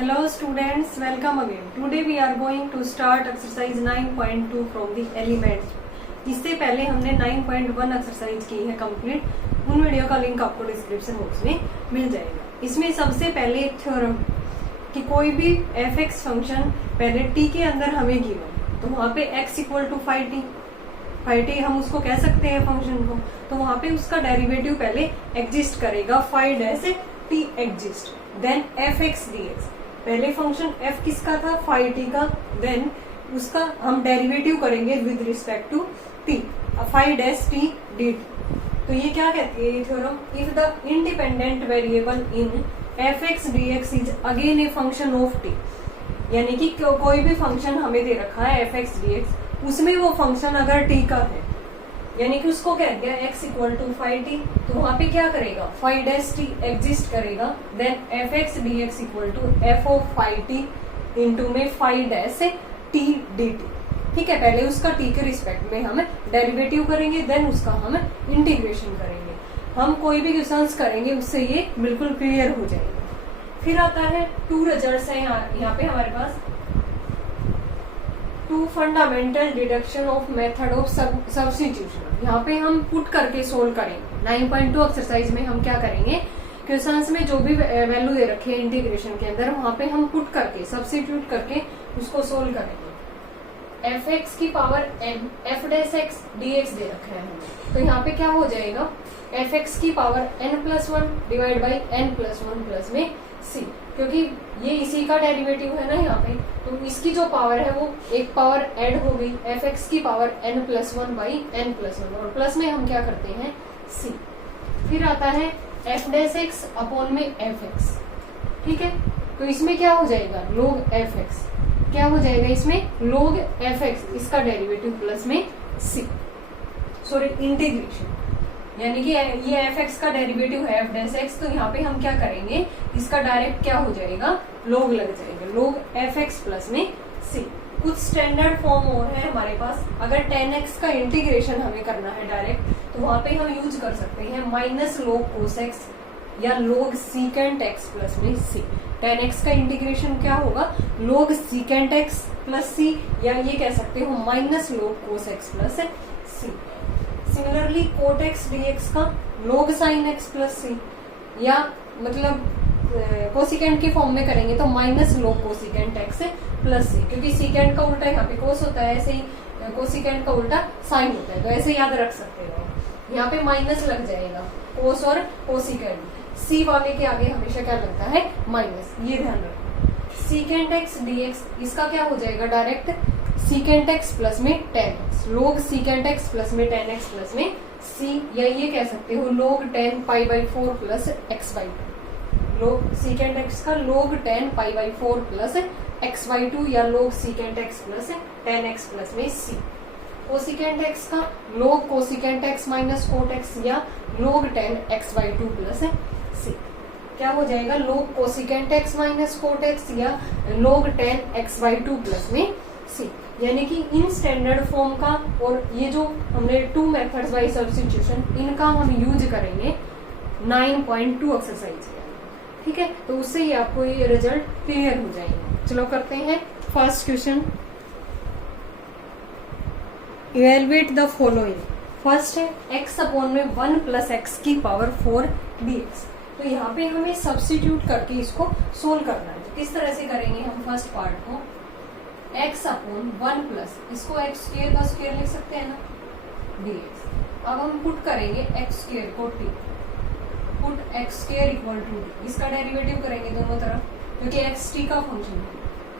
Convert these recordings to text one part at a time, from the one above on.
Hello students, welcome again. Today we are going to start exercise 9.2 from the elements. इससे पहले हमने 9.1 exercise की है कंप्लीट. उन वीडियो का लिंक आपको डिस्क्रिप्शन बॉक्स में मिल जाएगा. इसमें सबसे पहले एक थ्योरम कि कोई भी f(x) फंक्शन पहले t के अंदर हमें गिवन, तो वहां पे x इक्वल टू 5t हम उसको कह सकते हैं फंक्शन को, तो वहां पे उसका डेरिवेटिव पहले एग्जिस्ट करेगा, फाइंड ऐसे t exist, then f(x) dx. पहले फंक्शन f किसका था, 5t का, देन उसका हम डेरिवेटिव करेंगे with respect to t, 5t dt. तो ये क्या कहती है ये theorem, if the independent variable in f(x) dx is again a function of t, यानी कि कोई भी फंक्शन हमें दे रखा है f(x) dx, उसमें वो फंक्शन अगर t का है, यानी कि उसको कह दिया x इक्वल टू 5t, तो वहां पे क्या करेगा, 5t एग्जिस्ट करेगा, then f(x) dx equal to f of 5t into में 5t dt. ठीक है, पहले उसका t के रिस्पेक्ट में हम डेरिवेटिव करेंगे, देन उसका हम इंटीग्रेशन करेंगे. हम कोई भी क्वेश्चंस करेंगे उससे ये बिल्कुल क्लियर हो जाएगा. फिर आता है 2 रिजल्ट्स है यहाँ पे हमारे पास, 2 fundamental deduction of method of substitution. यहाँ पे हम पुट करके सोल्व करेंगे. 9.2 एक्सरसाइज में हम क्या करेंगे, क्वेश्चंस में जो भी वैल्यू दे रखे हैं इंटीग्रेशन के अंदर, वहां पे हम पुट करके सब्स्टिट्यूट करके उसको सोल्व करेंगे. f(x) की पावर n f(x) dx दे रखा है हमें, तो यहाँ पे क्या हो जाएगा, f(x) की power n+1 divide by n+1 plus में c, क्योंकि ये इसी का डेरिवेटिव है ना यहाँ पे, तो इसकी जो पावर है वो एक पावर ऐड हो गई, f(x) की पावर n+1 बाई n+1, और प्लस में हम क्या करते हैं c. फिर आता है f(x) अपॉन में f(x). ठीक है, तो इसमें क्या हो जाएगा, log f(x), क्या हो जाएगा इसमें log f(x), इसका डेरिवेटिव प्लस में c, सॉरी इंटीग्रेशन, यानी कि ये f(x) का डेरिवेटिव है f(x), तो यहाँ पे हम क्या करेंगे, इसका डायरेक्ट क्या हो जाएगा, log लग जाएगा, log f(x) प्लस में c. कुछ स्टैंडर्ड फॉर्म और है हमारे पास. अगर 10x का इंटीग्रेशन हमें करना है डायरेक्ट, तो वहां पे हम यूज कर सकते हैं -log cos x या log secant x प्लस में c. 10x का इंटीग्रेशन क्या होगा, log secant x plus c, या ये कह सकते हो -log cos x plus c. Similarly cot x dx का log sin x plus c, या मतलब कोसिकेंट की फॉर्म में करेंगे तो -log cosecant x plus c, क्योंकि सीकेंट का उल्टा यहाँ पे कोस होता है, ऐसे ही कोसिकेंट का उल्टा साइन होता है, तो ऐसे याद रख सकते हो. यहाँ पे माइनस लग जाएगा कोस और कोसिकेंट, c वाले के आगे हमेशा क्या लगता है, माइनस, ये ध्यान रखो. सीकेंट x dx, इसका क्या हो जाएगा डायरेक्ट, सीकेंट x प्लस में 10x, log secant x plus में 10x प्लस में c, या ये कह सकते हो log 10π/4 plus x/2. log secant x का log 10π/4 प्लस x/2, या log secant x plus 10x plus में c. कोसिकेंट x का log cosecant x minus cot x, या log 10x/2 प्लस c. क्या हो जाएगा, log cosecant x minus cot x, या log 10x/2 plus में c. यानी कि इन स्टैंडर्ड फॉर्म का और ये जो हमने 2 मेथड्स बाय सब्स्टिट्यूशन, इनका हम यूज करेंगे 9.2 एक्सरसाइज के. ठीक है, तो उससे ही आपको ये रिजल्ट क्लियर हो जाएंगे. चलो करते हैं first question. Evaluate the following. First है x अपॉन में 1 प्लस एक्स की पावर 4 dx. तो यहाँ पे हमें सब्स्टिट्यूट करके इसको सोल्व करना है. तो किस तरह से करेंगे हम, फर्स्ट पार्ट को x अपॉन 1 प्लस, इसको x स्क्वायर का स्क्वायर लिख सकते हैं ना, dx. अब हम पुट करेंगे x स्क्वायर को t, put x square equal to t, इसका डेरिवेटिव करेंगे दोनों तरफ, क्योंकि x t का फंक्शन है.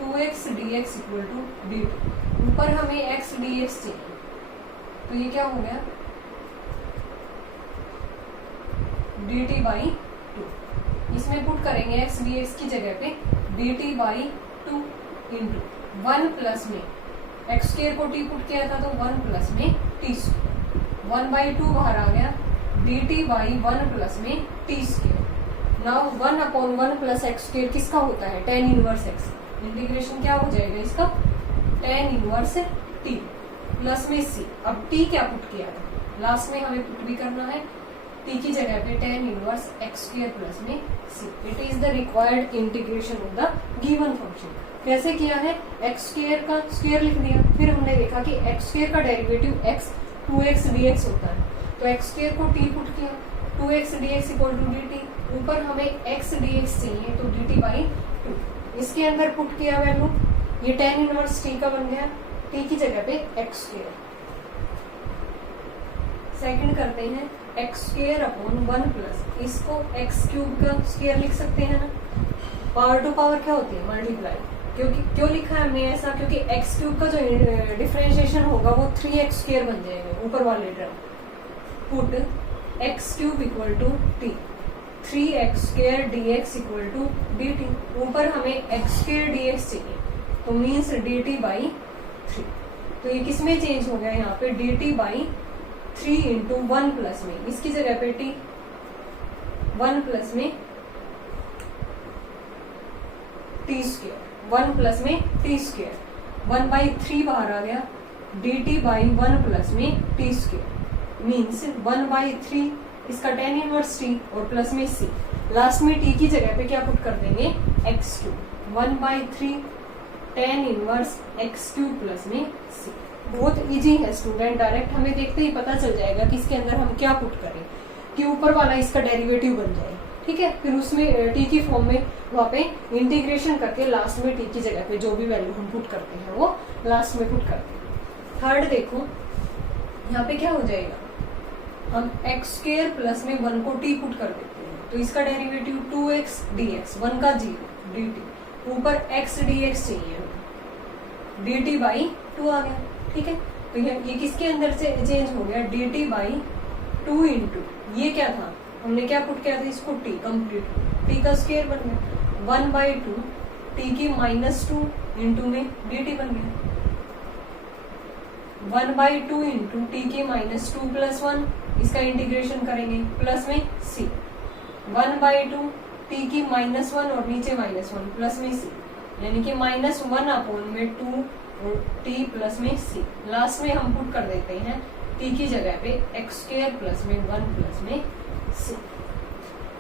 2x dx equal to dt. ऊपर हमें x dx चाहिए, तो ये क्या हो गया, dt बाई 2. इसमें पुट करेंगे x dx की जगह पे dt बाई 2 इंटू 1 प्लस में x स्क्वायर को t पुट किया था, तो 1 प्लस में t स्क्वायर, 1/2 बाहर आ गया, dt बाई 1 प्लस में t square. Now 1 upon 1 plus x square किसका होता है, tan इनवर्स x. इंटीग्रेशन क्या हो जाएगा इसका, tan इनवर्स t प्लस में c. अब t क्या पुट किया था, लास्ट में हमें पुट भी करना है, t टी की जगह पे tan inverse x square plus में सी। It is the required integration of the given function. कैसे किया है, एक्स स्क्वायर का स्क्वायर लिख दिया, फिर हमने देखा कि एक्स स्क्वायर का डेरिवेटिव एक्स 2x dx होता है, तो एक्स स्क्वायर को t पुट किया, 2x dx equal to dt, ऊपर हमें x dx चाहिए तो dt बाई 2, इसके अंदर पुट किया वैल्यू, ये tan इनवर्स t का बन गया, t की जगह पे एक्स स्क्वायर। सेकंड करते हैं एक्स स्क्वायर अपॉन 1 प्लस, इसको एक्स क्यूब का स्क्वायर लिख सकते हैं ना, पावर टू पावर क्या होती है मल्टीप्लाई, क्योंकि क्यों लिखा है हमने ऐसा, क्योंकि एक्स क्यूब का जो डिफरेंशिएशन होगा वो 3x स्क्वायर बन जाएगा ऊपर वाले term, put x cube equal to t, 3x square dx equal to dt, ऊपर हमें x स्क्वायर dx चाहिए तो मीन्स dt बाई 3, तो ये किस में चेंज हो गया यहाँ पे dt बाई 3 इंटू 1 प्लस में, इसकी जगह पे t 1 प्लस में टी स्क्वायर, 1 प्लस में टी स्क्वायर, 1/3 बाहर आ गया, dt बाई 1 प्लस में टी स्क्वायर मीन्स 1/3, इसका tan इनवर्स t और प्लस में c, लास्ट में t की जगह पे क्या पुट कर देंगे x cube, 1/3 tan inverse x cube plus में c। बहुत इजी है स्टूडेंट, डायरेक्ट हमें देखते ही पता चल जाएगा कि इसके अंदर हम क्या पुट करें कि ऊपर वाला इसका डेरिवेटिव बन जाए, ठीक है। फिर उसमें टी की फॉर्म में वहाँ पे इंटीग्रेशन करके लास्ट में टी की जगह पे जो भी वैल्यू हम पुट करते हैं वो लास्ट में पुट करते हैं। थर्ड देखो यहाँ पे क्या हो जाएगा, हम एक्स स्क्वायर प्लस में 1 को टी पुट कर देते हैं तो इसका डेरिवेटिव 2x dx, 1 का 0 dt, ऊपर x dx चाहिए, dt बाई 2 आ गया, ठीक है। तो ये किसके अंदर से चेंज हो गया, dt बाई 2 इंटू ये क्या था, हमने क्या पुट किया था इसको t कंप्लीट, t का स्क्वायर बन गया 1/2 t की -2 इंटू में dt बन गया 1/2 इंटू t की -2 प्लस 1, इसका इंटीग्रेशन करेंगे प्लस में c, 1/2 t की -1 और नीचे -1 प्लस में c, यानी कि -1 अपॉन में 2 और t प्लस में c, लास्ट में हम पुट कर देते हैं t की जगह पे एक्स स्क्वायर प्लस में 1 प्लस में c,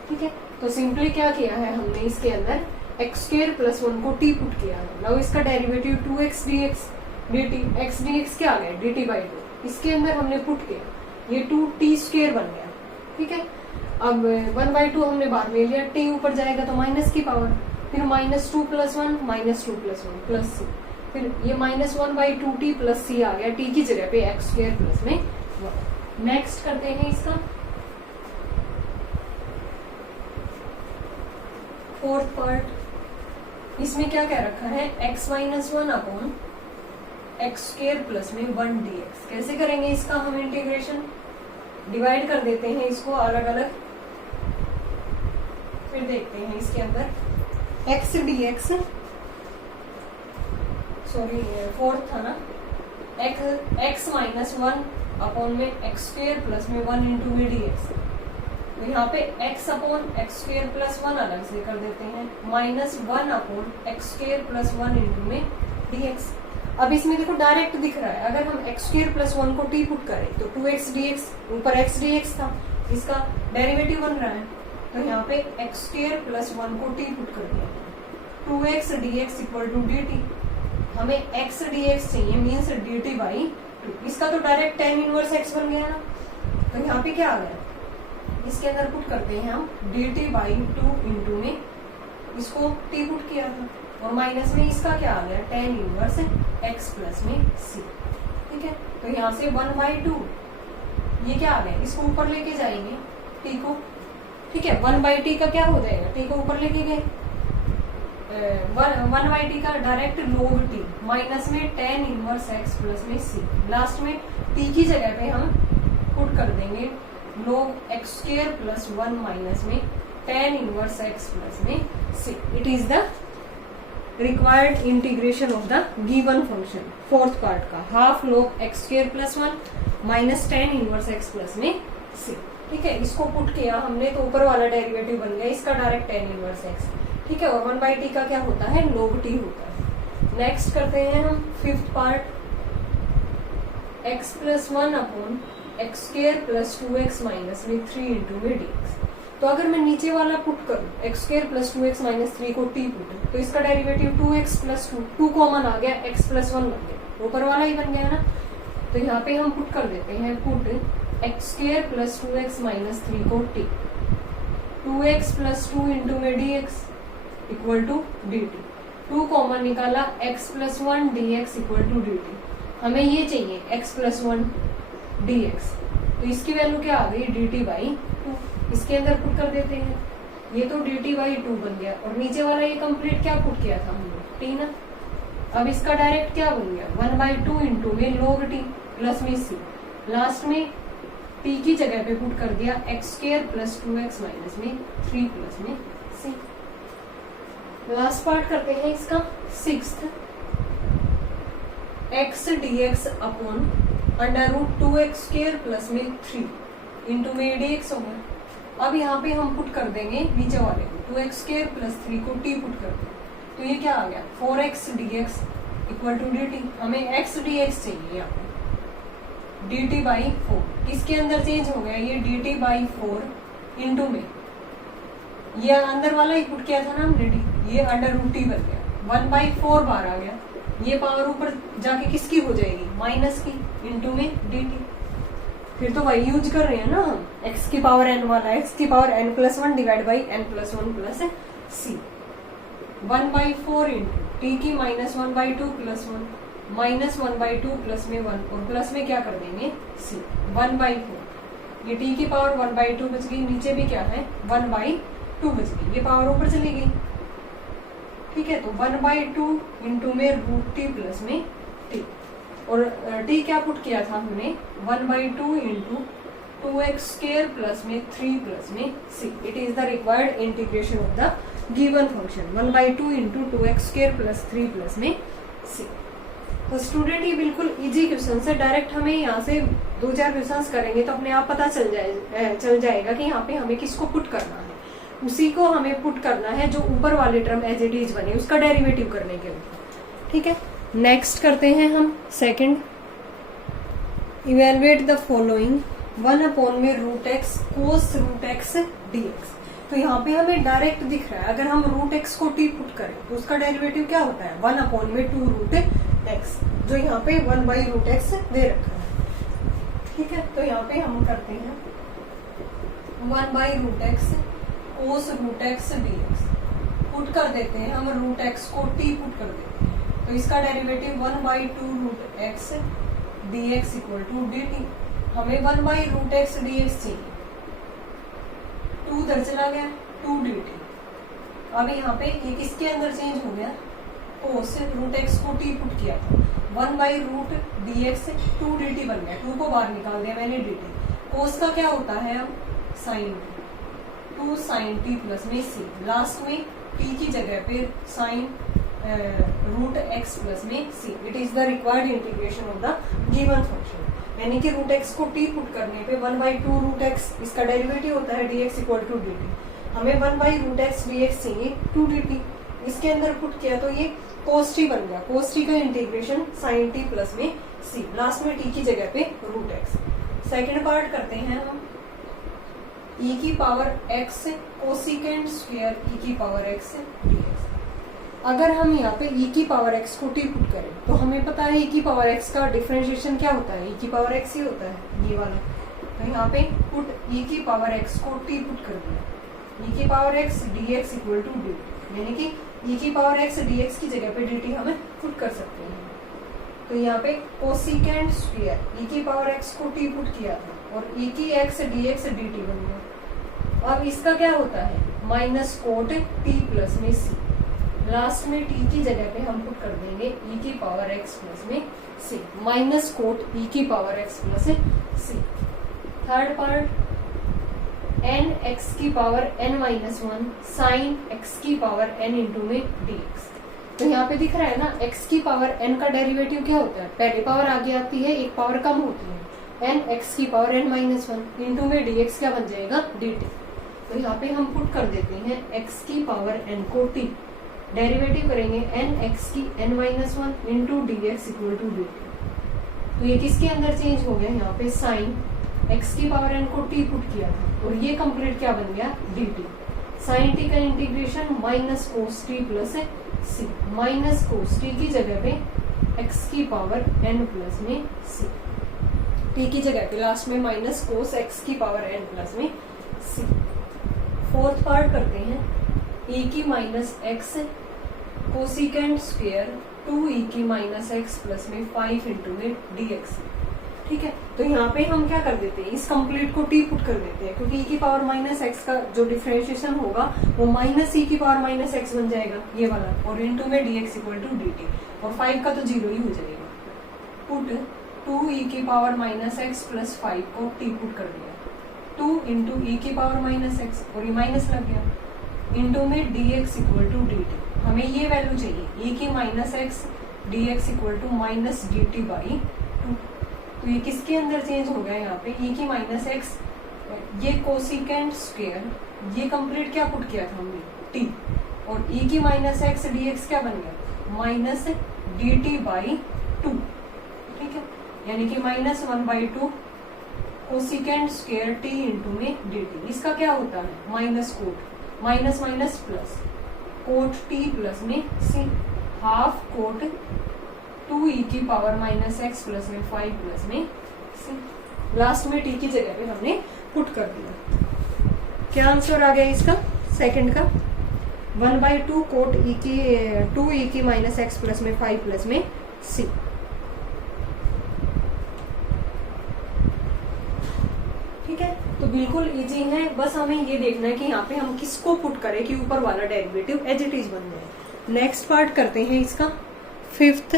ठीक है। तो सिंपली क्या किया है हमने, इसके अंदर एक्स स्क्वायर प्लस 1 को t पुट किया है, नाउ इसका derivative 2x dx dt, x dx क्या आ गया dt बाई 2, इसके अंदर हमने पुट किया ये 2t स्क्वायर बन गया, ठीक है। अब 1/2 हमने बाहर ले लिया, t ऊपर जाएगा तो माइनस की पावर, फिर -2 प्लस 1 -2 प्लस 1 प्लस c, फिर ये -1/2t प्लस c आ गया, t की जगह पे एक्स स्क्वायर प्लस में 1। नेक्स्ट करते हैं इसका फोर्थ पार्ट, इसमें क्या क्या रखा है, x-1 upon x square plus में 1 dx। कैसे करेंगे इसका हम इंटीग्रेशन, डिवाइड कर देते हैं इसको अलग अलग, फिर देखते हैं इसके अंदर x dx, सॉरी फोर्थ था ना, x-1 अपॉन में एक्स स्क्वायर प्लस में 1 इंटू में dx, तो यहाँ पे x upon x square plus 1 अलग से कर देते हैं, -1 upon x square plus 1 into में dx। अब इसमें देखो डायरेक्ट दिख रहा है, अगर हम एक्स स्क्वायर प्लस 1 को t पुट करें तो 2x dx, ऊपर x dx था, इसका डेरिवेटिव बन रहा है, तो यहाँ पे एक्स स्क्वायर प्लस 1 को t पुट कर दिया, 2x dx equal to dt, हमें x dx चाहिए मीन्स dt बाई 2, इसका तो डायरेक्ट tan इनवर्स x बन गया ना, तो यहाँ पे क्या आ गया, इसके अंदर पुट करते हैं हम dt बाई 2 इंटू में इसको t पुट किया था, और माइनस में इसका क्या आ गया tan इनवर्स x प्लस में c, ठीक है। तो यहाँ से 1/2 ये क्या आ गया, इसको ऊपर लेके जाएंगे t को, ठीक है, 1/t का क्या हो जाएगा, t को ऊपर लेके गए 1/t का डायरेक्ट log t, माइनस में tan इनवर्स x प्लस में c, लास्ट में t की जगह पे हम पुट कर देंगे log x square plus 1 minus में tan इनवर्स x प्लस में c। It is the required integration of the given function, fourth part का, half log x square plus 1 minus tan inverse x plus में c, ठीक है। इसको put किया हमने तो ऊपर वाला डेरिवेटिव बन गया इसका डायरेक्ट tan इनवर्स x, ठीक है, और 1/t का क्या होता है log t होता है। नेक्स्ट करते हैं हम fifth part, x plus 1 upon x square plus 2x minus में 3 इंटू में dx। तो अगर मैं नीचे वाला पुट करूं x square plus 2x minus 3 को t पुट, तो इसका डेरिवेटिव 2x प्लस 2 कॉमन आ गया, x प्लस 1 बन गया, ऊपर वाला ही बन गया ना। तो यहाँ पे हम पुट कर देते हैं, put x square plus 2x minus 3 को t, 2x प्लस 2 इंटू में dx equal to dt, 2 common निकाला, x plus 1 dx equal to dt। हमें ये चाहिए x प्लस 1 dx, तो इसकी वैल्यू क्या आ गई, dt बाई 2। इसके अंदर पुट कर देते हैं, ये तो dt बाई 2 बन गया, और नीचे वाला ये कंप्लीट क्या पुट किया था हमने, t ना। अब इसका डायरेक्ट क्या बन गया, 1/2 इंटू में log t प्लस में c, लास्ट में t की जगह पे पुट कर दिया x square plus 2x minus में 3 प्लस में c। लास्ट पार्ट करते हैं इसका, 6th, x dx upon under root 2x square plus में 3 इंटू में dx होगा। अब यहाँ पे हम पुट कर देंगे नीचे वाले को, 2x स्क्वायर प्लस 3 को t पुट कर देंगे, तो ये क्या आ गया, 4x dx equal to dt। हमें x dx चाहिए यहाँ पे, dt बाई 4, किसके अंदर चेंज हो गया, ये dt बाई 4 इंटू में ये अंदर वाला ही पुट किया था ना हमने डी, ये अंडर रूट टी बन गया, 1/4 बार आ गया, ये पावर ऊपर जाके किसकी हो जाएगी, माइनस की, इंटू में dt। फिर तो वही यूज कर रहे हैं ना हम, x की पावर n वाला, x की power n plus 1 divide by n plus 1 plus c, 1/4 into t की माइनस 1/2 प्लस 1 माइनस 1/2 प्लस में 1, और प्लस में क्या कर देंगे c, 1/4, ये t की पावर 1/2 बच गई, नीचे भी क्या है 1/2 बच गई, ये पावर ऊपर चली गई, ठीक है। तो 1/2 इंटू में रूट टी प्लस में t, और t क्या पुट किया था हमने, 1/2 इंटू 2x स्क्वायर प्लस में 3 प्लस में c। It is the required integration of the given function, 1/2 into 2x square plus 3 plus में c। तो स्टूडेंट ये बिल्कुल इजी क्वेश्चन है, डायरेक्ट हमें यहाँ से 2-4 क्वेश्चन करेंगे तो अपने आप पता चल जाएगा कि यहाँ पे हमें किसको पुट करना है, उसी को हमें पुट करना है जो ऊपर वाले टर्म एज इट इज बने, उसका डेरिवेटिव करने के ऊपर, ठीक है। नेक्स्ट करते हैं हम second, evaluate the following 1 upon में रूट एक्स कोस रूट एक्स dx। तो यहाँ पे हमें डायरेक्ट दिख रहा है, अगर हम रूट एक्स को t पुट करें तो उसका डेरिवेटिव क्या होता है, 1 अपॉन में 2 रूट एक्स, जो यहाँ पे 1/√x दे रखा है, ठीक है। तो यहाँ पे हम करते हैं 1/√x cos root x dx, put कर देते हैं हम रूट एक्स को t पुट कर देते हैं, तो इसका derivative 1/2√x dx equal to dt। हमें 1/√x dx चाहिए, 2 उधर चला गया, 2 dt। अब यहाँ पे ये किसके अंदर चेंज हो गया, कोस रूट एक्स को t पुट किया था, 1/√dx 2 dt बन गया, 2 को बाहर निकाल दिया मैंने dt। कोस का क्या होता है, अब साइन 2 साइन t प्लस में c, लास्ट में t की जगह पे साइन रूट एक्स प्लस में c। It is the required integration of the given function, यानी कि रूट एक्स को t पुट करने पे 1/2√x, इसका डेरिवेटिव होता है dx इक्वल टू dt। हमें 1/√x dx चाहिए 2 dt, इसके अंदर पुट किया तो ये cos t बन गया, cos t का इंटीग्रेशन sin t प्लस में c, लास्ट में t की जगह पे रूट एक्स। सेकेंड पार्ट करते हैं हम, e की power x cosecant square e की पावर x dx। अगर हम यहाँ पे e की पावर x को t पुट करें तो हमें पता है e की पावर x का डिफरेंशिएशन क्या होता है, e की पावर x ही होता है ये वाला। तो यहाँ पे पुट e की पावर x को t पुट कर दिया, e की power x dx equal to dt, यानी कि e की पावर x dx की जगह पे dt हमें पुट कर सकते हैं। तो यहाँ पे कोसिकेंट स्क्वायर e की पावर x को t पुट किया था और e की x dx dt बन गया। अब इसका क्या होता है, माइनस कोट t प्लस में c, लास्ट में t की जगह पे हम पुट कर देंगे e की पावर x प्लस में c, माइनस कोट e की power x plus c। Third part, n x की पावर n-1 साइन x की पावर n इंटू में dx। तो यहाँ पे दिख रहा है ना, x की पावर n का डेरिवेटिव क्या होता है, पहले पावर आगे आती है, एक पावर कम होती है, n x की पावर n-1 इंटू में dx क्या बन जाएगा dt। तो यहाँ पे हम पुट कर देते हैं x की पावर n को t, डेरिवेटिव करेंगे n x की n-1 into dx equal to dt। तो ये किसके अंदर चेंज हो गया, यहाँ पे साइन x की पावर n को t पुट किया था और ये कंप्लीट क्या बन गया dt। साइन t का integration minus cos t plus c, minus cos t की जगह पे x की पावर n प्लस में c, t की जगह पे लास्ट में माइनस कोस x की पावर n प्लस में c। फोर्थ पार्ट करते हैं, e की minus x cosecant square 2e की माइनस x प्लस में 5 इंटू में dx। ठीक है, तो यहाँ पे हम क्या कर देते हैं, इस कंप्लीट को t पुट कर देते हैं, क्योंकि e की पावर माइनस x का जो डिफरेंशिएशन होगा वो माइनस e की पावर माइनस x बन जाएगा ये वाला, और इंटू में dx इक्वल टू dt, और 5 का तो 0 ही हो जाएगा। पुट 2e की पावर माइनस x प्लस 5 को t पुट कर दिया, 2 इंटू e की पावर माइनस x, और ये माइनस लग गया, इंटू में dx इक्वल टू dt। हमें ये वैल्यू चाहिए, e की minus x dx equal to minus dt by 2। तो ये किसके अंदर चेंज हो गया यहाँ पे, e की माइनस x, ये कोसिकेंट स्क्वायर, ये कंप्लीट क्या पुट किया था हमने t, और e की माइनस x dx क्या बन गया माइनस dt बाई 2। ठीक है, यानी कि minus 1/2 cosecant square t into में dt। इसका क्या होता है minus cot, minus minus plus, cot t plus में c, हाफ कोट 2e की पावर माइनस x प्लस में 5 प्लस में c। लास्ट में t की जगह पे हमने पुट कर दिया। क्या आंसर आ गया इसका सेकंड का, 1/2 कोट e की 2e की माइनस x प्लस में 5 प्लस में c। ठीक है, तो बिल्कुल इजी है, बस हमें ये देखना है कि यहाँ पे हम किसको पुट करें कि ऊपर वाला डेरिवेटिव एज इट इज बन जाए। नेक्स्ट पार्ट करते हैं इसका, fifth,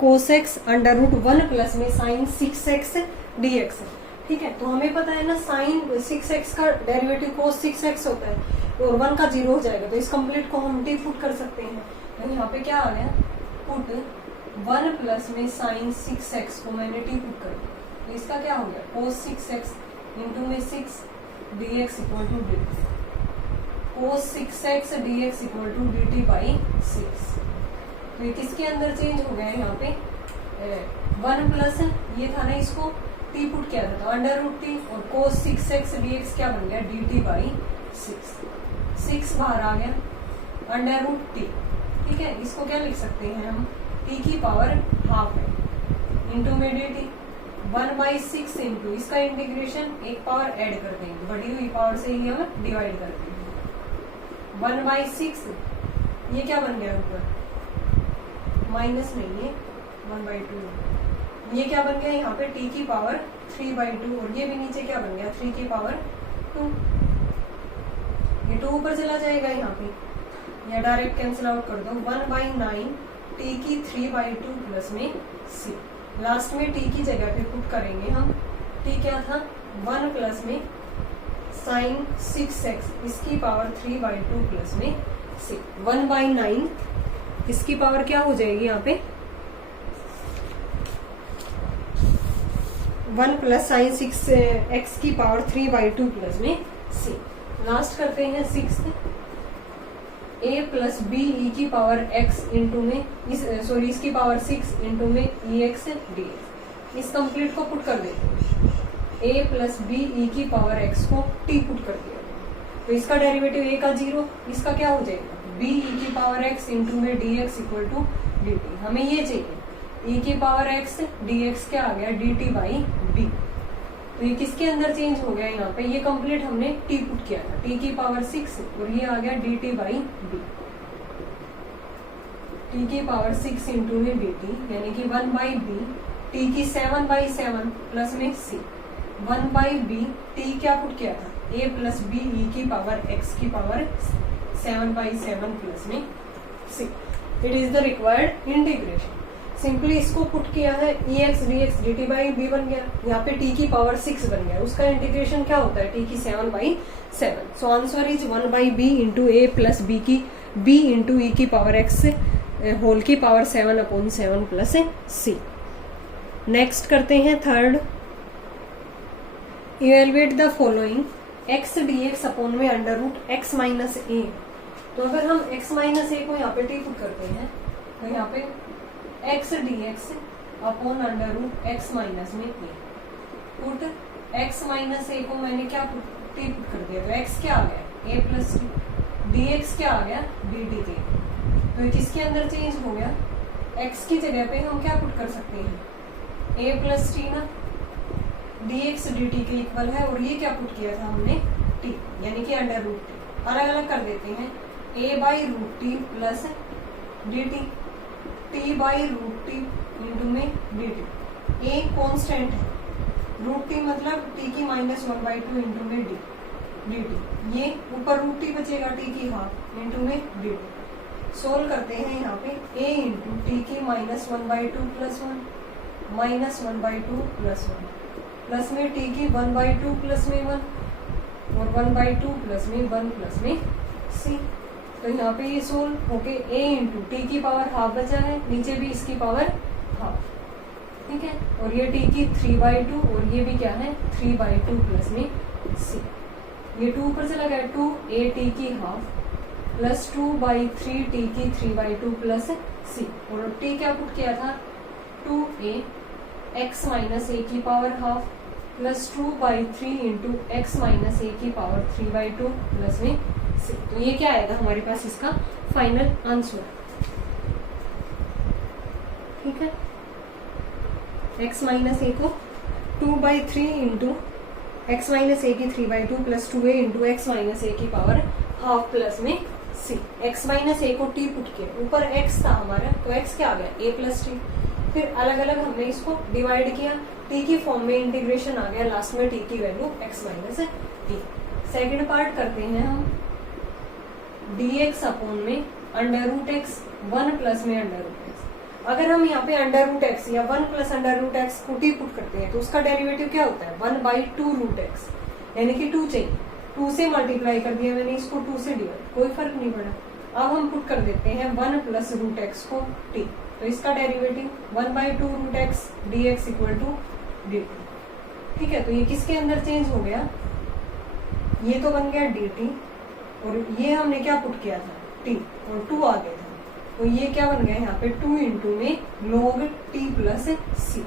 cos x under root 1 plus में साइन 6x dx। ठीक है, तो हमें पता है ना साइन 6x का डेरिवेटिव कोस 6x होता है और 1 का 0 हो जाएगा, तो इस कंप्लीट को हम t पुट कर सकते हैं। तो यहाँ पे क्या आ गया, पुट 1 प्लस में साइन 6x को मैंने t पुट कर दिया, तो इसका क्या हो गया कोस 6x इंटू में 6 dx equal to dt, cos 6x dx equal to dt by 6। तो ये किसके अंदर चेंज हो गया है यहाँ पे, 1 प्लस ये था ना, इसको t पुट किया था तो अंडर रूट t, और कोस 6x dx क्या बन गया dt बाई 6 बाहर आ गया, अंडर रूट t। ठीक है, इसको क्या लिख सकते हैं हम, t की पावर हाफ है इंटू में dt, 1/6 इंटू इसका इंटीग्रेशन एक पावर ऐड कर देंगे, बढ़ी हुई पावर से ही हम डिवाइड कर देंगे, 1/6 ये क्या बन गया ऊपर माइनस नहीं है 1/2, ये क्या बन गया यहाँ पे t की पावर 3/2, और ये भी नीचे क्या बन गया 3 की पावर 2, ये 2 ऊपर चला जाएगा यहाँ पे, या डायरेक्ट कैंसिल आउट कर दो, 1/9 t की 3/2 प्लस में c। लास्ट में t की जगह पे पुट करेंगे हम, t क्या था 1 प्लस में साइन 6x इसकी पावर 3/2 प्लस में c, 1/9 इसकी पावर क्या हो जाएगी यहाँ पे 1 प्लस साइन 6x की पावर 3/2 प्लस में c। लास्ट करते हैं 6, a प्लस बी ई की पावर x इंटू में इसकी पावर 6 इंटू में ex dx। इस कंप्लीट को पुट कर देते हैं, a प्लस बी ई की पावर x को t पुट कर दिया, तो इसका डेरिवेटिव a का 0, इसका क्या हो जाएगा b ई की पावर x इंटू में dx इक्वल टू dt। हमें ये चाहिए e की पावर x dx क्या आ गया dt बाई b। तो ये किसके अंदर चेंज हो गया यहाँ पे, ये कंप्लीट हमने t पुट किया था, t की पावर 6 और ये आ गया dt बाई b, t की पावर 6 इंटू में dt, यानी कि 1/b, t की 7/7 प्लस में c, 1/b, t क्या पुट किया था a प्लस b e की पावर x की पावर 7/7 प्लस में c। It is the required integration. Simply इसको पुट किया है, ex dx dt by b बन गया, यहाँ पे t की पावर 6 बन गया, उसका इंटीग्रेशन क्या होता है t की 7/7। So answer is 1/b into a plus b की b इंटू e की पावर x होल की पावर 7/7 प्लस c। नेक्स्ट करते हैं third, evaluate the following x dx upon में under root x minus a। तो अगर हम x माइनस a को यहाँ पे t पुट करते हैं तो यहाँ पे x dx upon under root x minus में a, put x minus a को मैंने क्या टी पुट कर दिया, तो x क्या आ गया a प्लस टी, dx क्या आ गया dt के, तो ये किसके अंदर चेंज हो गया, x की जगह पे हम क्या पुट कर सकते हैं a प्लस टी ना, dx dt के इक्वल है, और ये क्या पुट किया था हमने t, यानी कि अंडर रूट टी, अलग अलग कर देते हैं, a by root t plus dt, t by root t into में dt, a कॉन्स्टेंट है, रूट टी मतलब t की माइनस 1/2 इंटू में dt, ये ऊपर रूट टी बचेगा t की हाफ इंटू में dt। सोल्व करते हैं यहाँ पे a इंटू टी की minus 1/2 plus 1 minus 1/2 plus 1 plus में t की 1/2 प्लस में 1 और 1/2 प्लस में 1 प्लस में c। तो यहाँ पे ये सोल्व होके a इंटू टी की पावर हाफ बचा है, नीचे भी इसकी पावर हाफ, ठीक है, और ये t की 3/2 और ये भी क्या है 3/2 प्लस में c, ये 2 ऊपर चला गया, 2 a t की हाफ प्लस 2/3 t की 3/2 प्लस c, और t क्या पुट किया था 2a x माइनस a की power half plus 2/3 into x minus a की पावर 3/2 प्लस में c। तो ये क्या आएगा हमारे पास इसका फाइनल आंसर, ठीक है, x माइनस ए को 2/3 इंटू एक्स माइनस ए की 3/2 plus 2a into x minus a की पावर हाफ प्लस में c। x माइनस ए को t पुट किया, ऊपर x था हमारा, तो x क्या आ गया a प्लस टी, फिर अलग अलग हमने इसको डिवाइड किया, t की फॉर्म में इंटीग्रेशन आ गया, लास्ट में t की value x minus T. Second part करते हैं हम dx अपॉन में अंडर रूट एक्स 1 प्लस में अंडर रूट एक्स। अगर हम यहाँ पे अंडर रूट एक्स या 1 प्लस अंडर रूट एक्स को t पुट करते हैं तो उसका डेरिवेटिव क्या होता है 1/2 रूट एक्स, यानी कि 2 चाहिए, 2 से मल्टीप्लाई कर दिया मैंने इसको, 2 से डिवाइड, कोई फर्क नहीं पड़ा। अब हम पुट कर देते हैं 1 प्लस रूट एक्स को t, तो इसका derivative 1/2 root x dx equal to dt, ठीक है। तो ये किसके अंदर चेंज हो गया, ये तो बन गया dt, और ये हमने क्या पुट किया था t, और 2 आ गया था, तो ये क्या बन गया यहाँ पे 2 इंटू में log t plus c,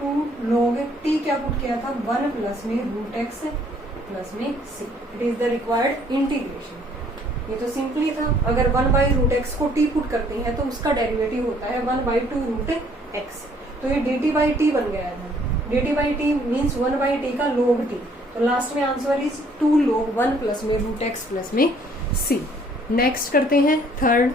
2 log t क्या पुट किया था 1 प्लस में रूट एक्स प्लस में c। It is the required integration. ये तो सिंपली था, अगर 1/रूट एक्स को t पुट करते हैं तो उसका डेरिवेटिव होता है 1/2 रूट एक्स, तो ये dt बाई टी बन गया था, dt by T means 1/t का log t, तो लास्ट में आंसर इज 2 log 1 प्लस में रूट एक्स प्लस में c। नेक्स्ट करते हैं थर्ड,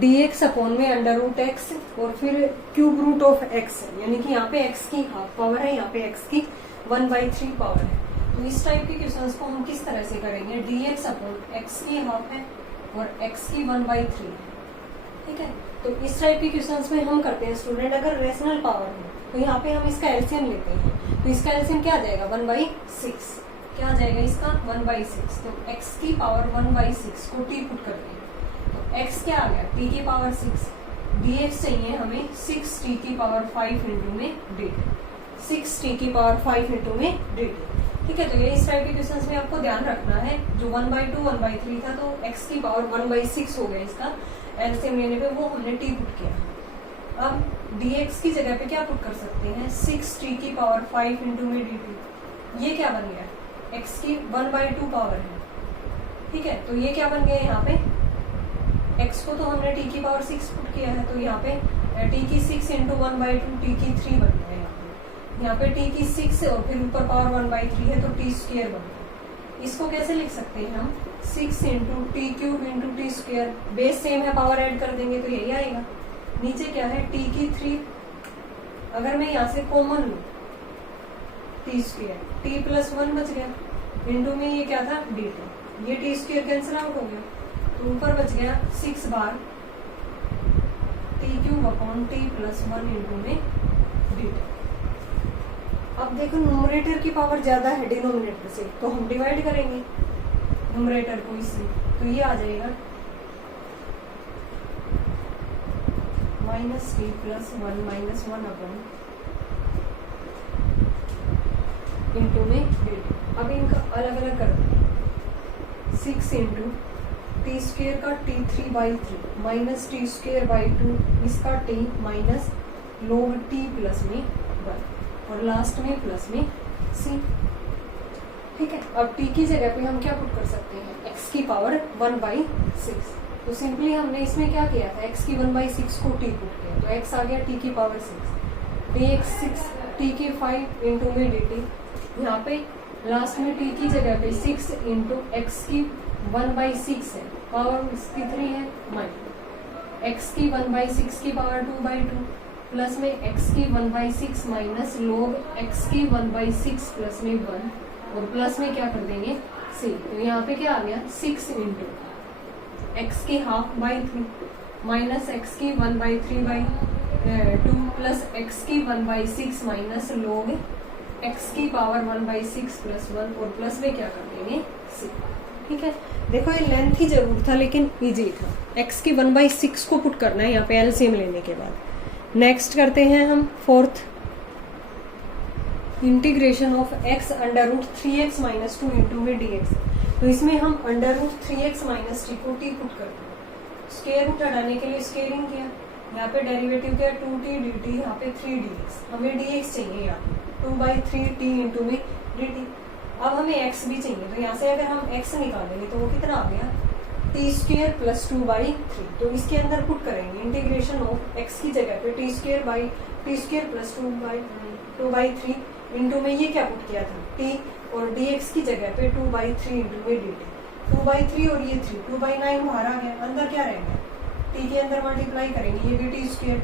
dx अपॉन में अंडर रूट एक्स और फिर क्यूब रूट ऑफ x, यानी कि यहाँ पे x की हाफ पावर है, यहाँ पे x की 1/3 पावर है। तो इस टाइप के क्वेश्चंस को हम किस तरह से करेंगे, dx अपॉन x की हाफ है और x की 1/3 है, ठीक है। तो इस टाइप के क्वेश्चंस में हम करते हैं स्टूडेंट, अगर रेशनल पावर हो तो यहाँ पे हम इसका एलसीएम लेते हैं, तो इसका एलसीएम क्या आ जाएगा 1/6, क्या आ जाएगा इसका 1/6, तो x की पावर 1/6 को t पुट करते हैं, तो x क्या आ गया t की पावर 6, dx चाहिए हमें 6t की पावर 5 इंटू में dt, 6t की पावर 5 इंटू में dt, ठीक है। तो ये इस टाइप के क्वेश्चंस में आपको ध्यान रखना है, जो 1/2 1/3 था तो x की पावर 1/6 हो गया, इसका एलसीएम लेने पे वो हमने t पुट किया। अब dx की जगह पे क्या पुट कर सकते हैं 6t की पावर 5 इंटू में dt, ये क्या बन गया x की 1/2 पावर है, ठीक है। तो ये क्या बन गया यहाँ पे x को तो हमने t की पावर 6 पुट किया है, तो यहाँ पे t की 6 इंटू 1/2 t की 3 बन गया, यहाँ पे t की 6 और फिर ऊपर पावर 1/3 है तो t स्क्वायर बन गया। इसको कैसे लिख सकते हैं हम 6 into T cube into T square, base same है, पावर ऐड कर देंगे तो यही आएगा। नीचे क्या है t की 3, अगर मैं यहाँ से कॉमन लूँ टी स्क्वायर, t प्लस 1 बच गया, इंटू में ये क्या था dt, ये टी स्क्वायर कैंसिल आउट हो गया, तो ऊपर बच गया 6 बार t cube upon t plus 1 into में dt। अब देखो न्यूमरेटर की पावर ज्यादा है डिनोमिनेटर से, तो हम डिवाइड करेंगे न्यूमरेटर को इससे, तो ये आ जाएगा -t plus 1 minus 1 upon into में dt। अब इनका अलग अलग कर देंगे, 6 इंटू टी स्क्वेयर का t3/3 minus T square by 2 इसका t minus log t plus में और लास्ट में प्लस में सी। ठीक है, अब टी की जगह पे हम क्या पुट कर सकते हैं, x की पावर 1/6। तो सिंपली हमने इसमें क्या किया था, x की 1/6 को t पुट किया, तो x आ गया t की पावर 6, dx 6 t की 5 इंटू में dt। यहाँ पे लास्ट में t की जगह पे 6 इंटू एक्स की 1/6 है, पावर इसकी 3 है, माइनस x की 1/6 की पावर 2/2 प्लस में x की 1/6 माइनस log x की 1/6 प्लस में 1 और प्लस में क्या कर देंगे c। तो यहाँ पे क्या आ गया 6 इंटू एक्स की 1/2/3 माइनस एक्स की 1/3/2 प्लस एक्स की 1/6 माइनस log एक्स की पावर 1/6 प्लस 1 और प्लस में क्या कर देंगे c। ठीक है, देखो ये लेंथ ही जरूर था लेकिन इजी था। एक्स की 1/6 को पुट करना है यहाँ पे एलसीएम लेने के बाद। नेक्स्ट करते हैं हम fourth, integration of x under root 3x minus 2 into में dx। तो इसमें हम under root 3x minus t को t पुट करते हैं, स्क्वायर रूट हटाने के लिए स्क्वायरिंग किया, यहाँ पे डेरिवेटिव किया 2t dt, यहाँ पे 3dx, हमें dx चाहिए यहाँ पे 2/3t इंटू में dt। अब हमें x भी चाहिए, तो यहाँ से अगर हम x निकालेंगे तो वो कितना आ गया t स्क्वायर प्लस 2/3। तो इसके अंदर पुट करेंगे इंटीग्रेशन ऑफ x की जगह पे t स्क्वायर प्लस 2/3 इंटू में ये क्या पुट किया था t और dx की जगह पे 2/3 इंटू में dt। 2/3 और ये 3 2/9 बाहर आ गया, अंदर क्या रहेगा t के अंदर मल्टीप्लाई करेंगे, ये भी t स्क्वायर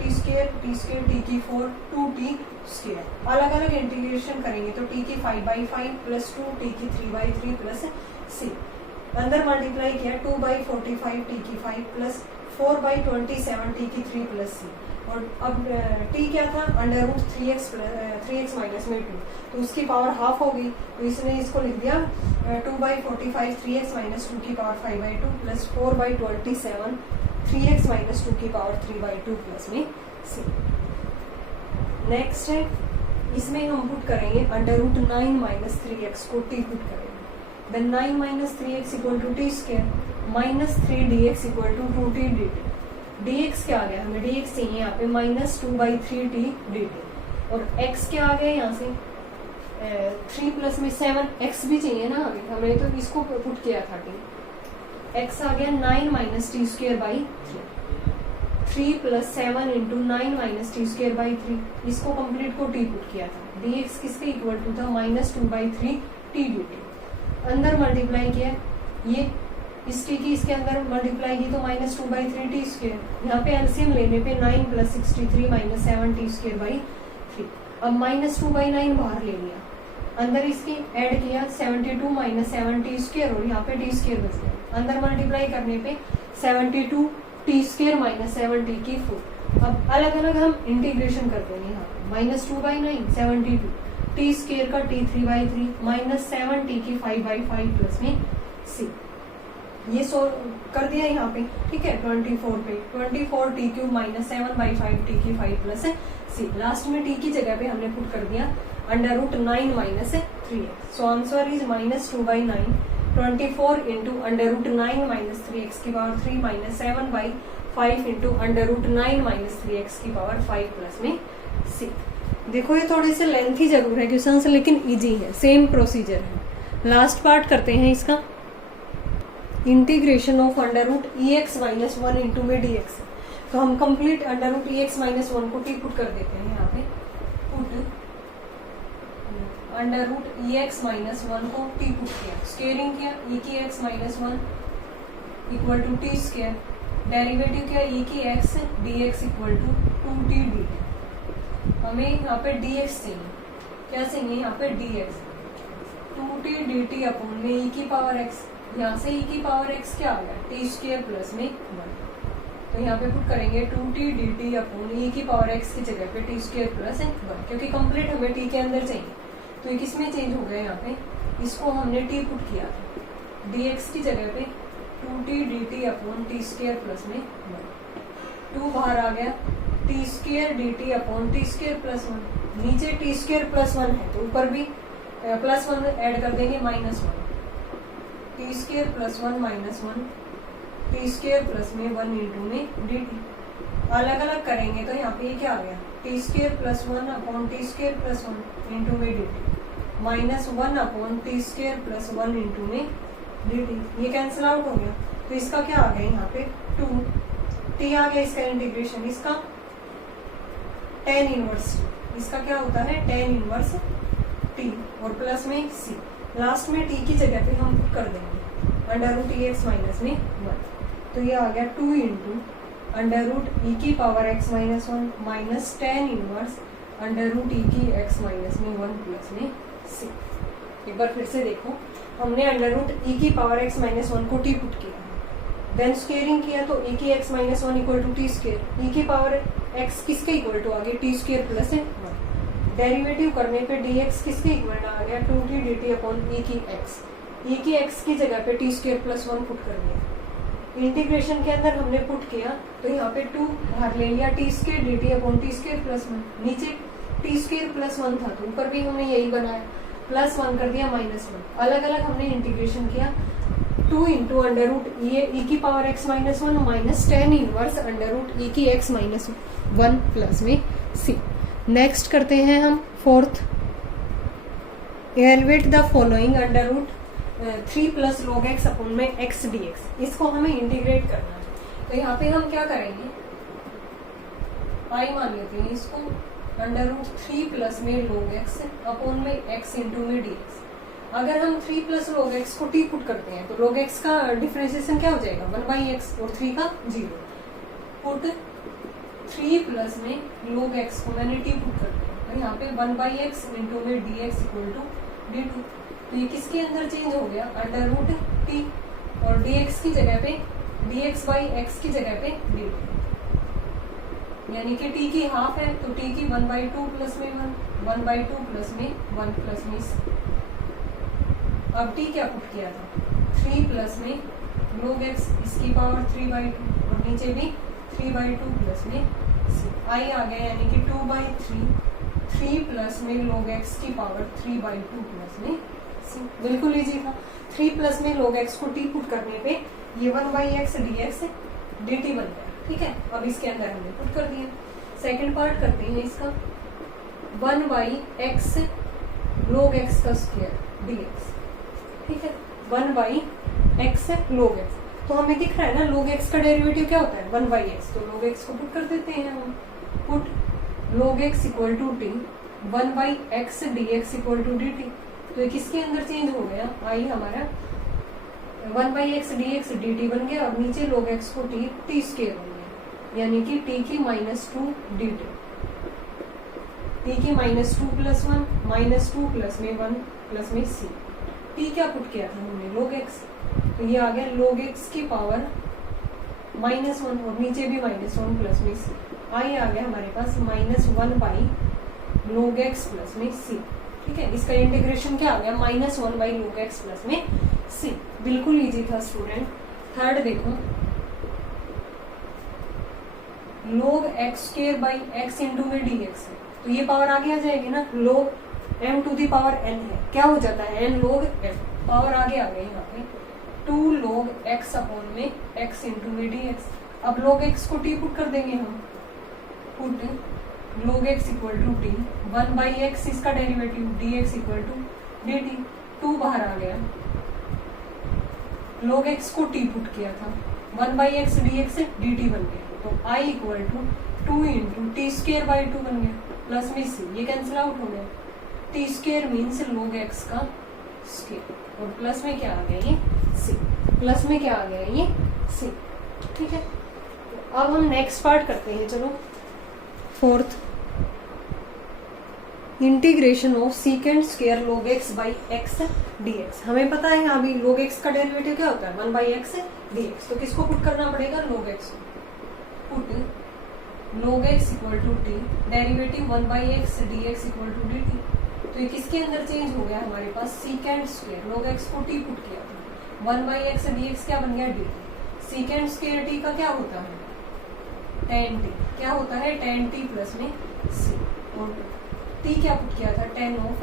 t की 4 2t स्क्वायर। अलग अलग इंटीग्रेशन करेंगे तो t की 5/5 प्लस 2 t की 3/3 प्लस c। अंदर मल्टीप्लाई किया 2/45 t की 5 प्लस 4/27 t की 3 प्लस c। और अब t क्या था अंडर रूट 3x माइनस में 2, तो उसकी पावर हाफ हो गई, तो इसने इसको लिख दिया 2/45 3x माइनस 2 की पावर 5/2 प्लस 4/27 3x माइनस 2 की पावर 3/2 प्लस में c। नेक्स्ट है, इसमें हम पुट करेंगे अंडर रूट 9 माइनस 3x को t पुट करेंगे, then 9 minus 3x equal to t square minus 3dx equal to 2t dt। dx क्या आ गया, हमें dx चाहिए यहाँ पे माइनस 2/3t dt और x क्या आ गया यहाँ से 3 प्लस में 7, x भी चाहिए ना आगे, हमने तो इसको पुट किया था t, x आ गया 9 minus T square by 3 plus 7 into 9 minus T square by 3, इसको कंप्लीट को t पुट किया था, dx किसके इक्वल टू था माइनस 2/3 t dt। अंदर मल्टीप्लाई किया, ये इस t की इसके अंदर मल्टीप्लाई की तो माइनस 2/3 टी स्क्वायर, यहाँ पे एलसीएम लेने पे 9 plus 63 minus 7 T square by 3। अब माइनस 2/9 बाहर ले लिया, अंदर इसकी ऐड किया 72 माइनस 7 टी स्क्वायर और यहाँ पे टी स्क्वायर बच गया। अंदर मल्टीप्लाई करने पे 72 टी स्क्वायर माइनस 7 टी की 4। अब अलग अलग हम इंटीग्रेशन कर देंगे, यहाँ पे माइनस 2/9 72 टी स्क्वायर का t 3/3 माइनस 7 टी की 5/5 प्लस में c। ये सोल्व कर दिया यहाँ पे, ठीक है 24 पे 24 टी क्यूब माइनस 7/5 टी की 5 प्लस c। लास्ट में t की जगह पे हमने पुट कर दिया under root 9 minus 3x। So answer is minus 2/9 24 into under root 9 minus 3x की power 3 minus 7/5 into under root 9 minus 3x की पावर 5 प्लस में c। देखो ये थोड़े से लेंथी जरूर है क्वेश्चन लेकिन इजी है, सेम प्रोसीजर है। लास्ट पार्ट करते हैं इसका, integration of under root ex minus 1 into में dx। तो हम complete under root ex minus 1 को t पुट कर देते हैं, यहाँ पे put under root ex minus 1 को t पुट किया, स्क्वायरिंग किया e की x minus 1 equal to t square, derivative किया e की x dx equal to 2t dt। हमें यहाँ पे dx चाहिए, क्या चाहिए यहाँ पे dx 2t dt अपॉन में e की पावर x, यहाँ से e की पावर x क्या आ गया t स्क्वायर प्लस में 1। तो यहाँ पे पुट करेंगे 2t dt अपॉन e की पावर x की जगह पे t स्क्वायर प्लस 1, क्योंकि कंप्लीट हमें t के अंदर चाहिए। तो ये किसमें चेंज हो गया, यहाँ पे इसको हमने t पुट किया था, dx की जगह पे 2t dt upon t square plus में 1, 2 बाहर आ गया t square dt upon t square plus 1, नीचे t स्क्वायर प्लस 1 है तो ऊपर भी प्लस 1 ऐड कर देंगे minus 1, T square plus 1 minus 1 T square plus में 1 इंटू में dt। अलग अलग करेंगे तो यहाँ पे ये क्या आ गया, t square plus 1 upon t square plus 1 into में d t minus 1 upon t square plus 1 into में डी टी। ये कैंसिल आउट हो गया तो इसका क्या आ गया यहाँ पे 2 टी आ गया, इसका इंटीग्रेशन, इसका tan इनवर्स, इसका क्या होता है tan इनवर्स टी और प्लस में सी, लास्ट में टी की जगह पे हम कर देंगे अंडर रूट ई एक्स माइनस में 1। तो ये आ गया 2 इंटू अंडर रूट ई की power x minus 1 minus tan inverse under root e की x माइनस में 1 प्लस में सी। एक बार फिर से देखो, हमने अंडर रूट ई की पावर x माइनस 1 को टी पुट किया, देन स्क्वेयरिंग किया तो e की x minus 1 equal to t square, e की पावर x किसके इक्वल टू आ गया टी स्क्वेयर प्लस 1। डेरिवेटिव करने पे dx किसके इक्वल आ गया 2t dt अपॉन e की x, e की x की जगह पे टी स्क्वेयर प्लस 1 पुट कर दिया। इंटीग्रेशन के अंदर हमने पुट किया तो यहाँ पे 2 बाहर ले लिया, T square dt upon T square plus 1, नीचे टी स्क्वेयर प्लस 1 था तो ऊपर भी हमने यही बनाया, प्लस 1 कर दिया माइनस 1। अलग अलग हमने इंटीग्रेशन किया, 2 इंटू अंडर रूट ई की power x minus 1 minus tan inverse under root e की x माइनस 1 प्लस में c। नेक्स्ट करते हैं हम fourth, evaluate the following under root 3 plus log x upon में x dx, इसको हमें इंटीग्रेट करना है। तो यहाँ पे हम क्या करेंगे, पाई मान लेते हैं इसको, अंडर रूट 3 प्लस में log x अपॉन में x इंटू में dx। अगर हम 3 प्लस log x को t पुट करते हैं तो log x का डिफरेंशिएशन क्या हो जाएगा 1/x और 3 का 0। पुट 3 प्लस में log x को मैंने t पुट कर दिया तो यहाँ पे 1/x इंटू में dx इक्वल टू d2। तो ये किसके अंदर चेंज हो गया अंडर रूट t और dx की जगह पे dx/x की जगह पे d2, यानी कि t की हाफ है तो t की 1/2 प्लस में 1/2 प्लस में 1 प्लस में c। अब t क्या पुट किया था 3 प्लस में log x इसकी पावर 3/2 और नीचे भी 3/2 प्लस में c। i आ गया यानी कि 2/3, 3 प्लस में log x की पावर 3/2 प्लस में c। बिल्कुल इजी था, 3 प्लस में log x को t पुट करने पे ये 1/x dx dt बन गया। ठीक है, अब इसके अंदर हमने पुट कर दिया। सेकंड पार्ट करते हैं इसका, 1/x log x का स्क्वायर dx। ठीक है, 1/x log x, तो हमें दिख रहा है ना log x का डेरिवेटिव क्या होता है 1/x, तो log x को पुट कर देते हैं हम, put log x equal to t 1/x dx equal to dt। तो ये किसके अंदर चेंज हो गया, आई हमारा 1/x dx dt बन गया और नीचे log x को t स्क्वायर बन गया, यानी कि t की -2 dt, t की -2 प्लस 1 -2 प्लस में 1 प्लस में c। t क्या पुट किया था हमने log x, तो ये आ गया log x की पावर -1 और नीचे भी -1 प्लस में c। आई आ गया हमारे पास -1 log x प्लस में c। ठीक है, इसका इंटीग्रेशन क्या आ गया -1 log x प्लस में c। बिल्कुल इजी था स्टूडेंट। थर्ड देखो, log x square by x into में dx है तो ये पावर आगे आ जाएगी ना, log m to the power n है, क्या हो जाता है n log m, पावर आगे आ गई यहाँ पे 2 log x अपॉन में x इंटू में dx। अब log x को t पुट कर देंगे हम, put log x equal to t 1/x इसका derivative dx equal to dt, 2 बाहर आ गया, log x को t पुट किया था 1/x dx dt बन गया, तो i equal to 2 into t square by 2 बन गया प्लस में c, ये कैंसिल आउट हो गया, t square means log x का स्क्वेयर और प्लस में क्या आ गया ये c, प्लस में क्या आ गया ये c। ठीक है, तो अब हम नेक्स्ट पार्ट करते हैं। चलो fourth, integration of सीकेंड square log x by x dx। हमें पता है अभी log x का डेरिवेटिव क्या होता है 1/x dx, तो किसको पुट करना पड़ेगा log x को, put log x equal to t derivative 1/x dx equal to dt। तो ये किसके अंदर चेंज हो गया हमारे पास सीकेंड स्क्वायर log x को t पुट किया था 1/x dx क्या बन गया dt। सीकेंड स्क्वायर t का क्या होता है tan t, क्या होता है tan t प्लस में c, और t क्या पुट किया था tan of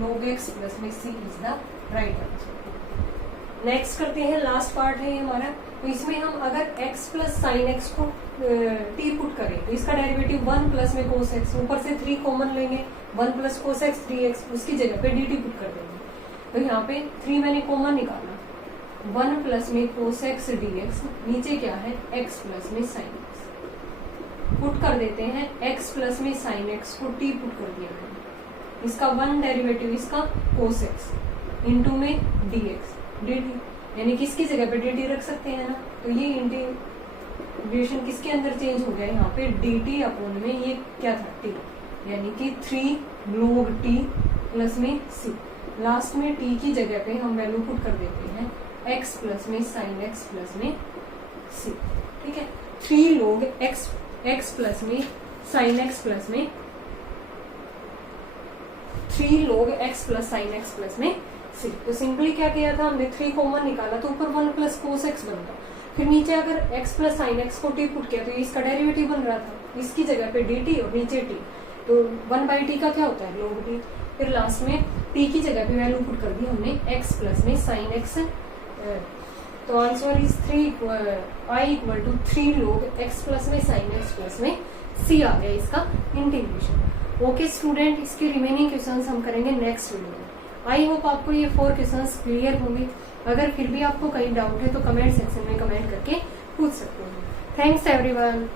log x plus में c is the right answer. Next करते हैं, लास्ट पार्ट है ये हमारा। तो इसमें हम अगर x प्लस साइन एक्स को t पुट करें तो इसका डेरिवेटिव 1 प्लस में कोस एक्स, ऊपर से 3 कॉमन लेंगे, 1 प्लस कोस एक्स 3x, उसकी जगह पे dt पुट कर देंगे। तो यहाँ पे 3 मैंने कॉमन निकाला, 1 प्लस में कोस एक्स dx, नीचे क्या है x प्लस में साइन एक्स पुट कर देते हैं। x प्लस में साइन एक्स को t पुट कर दिया मैंने, इसका 1 डेरिवेटिव इसका कोस एक्स इंटू में dx dt, यानी किसकी जगह पे dt रख सकते हैं ना। तो ये इंटीग्रेशन किसके अंदर चेंज हो गया, यहाँ पे dt अपॉन में ये क्या था t, यानी कि 3 log t प्लस में c। लास्ट में t की जगह पे हम वैल्यू पुट कर देते हैं x प्लस में साइन एक्स प्लस में c। ठीक है, 3 log x प्लस में साइन एक्स प्लस में 3 log x plus sine x plus में c। तो सिंपली क्या किया था हमने, 3 कॉमन निकाला तो ऊपर 1 प्लस कोस एक्स बन गया, फिर नीचे अगर x प्लस साइन एक्स को t पुट किया तो इसका डेरिवेटिव बन रहा था, इसकी जगह पे dt और नीचे t, तो 1/t का क्या होता है log t। फिर लास्ट में t की जगह पे वैल्यू पुट कर दी हमने x प्लस में साइन एक्स। तो answer is 3 log x plus में साइन एक्स प्लस में c आ गया इसका इंटीग्रेशन। ओके स्टूडेंट, इसके रिमेनिंग क्वेश्चंस हम करेंगे नेक्स्ट वीडियो में। आई होप आपको ये 4 क्वेश्चंस क्लियर होंगे। अगर फिर भी आपको कहीं डाउट है तो कमेंट सेक्शन में कमेंट करके पूछ सकते हैं। Thanks everyone.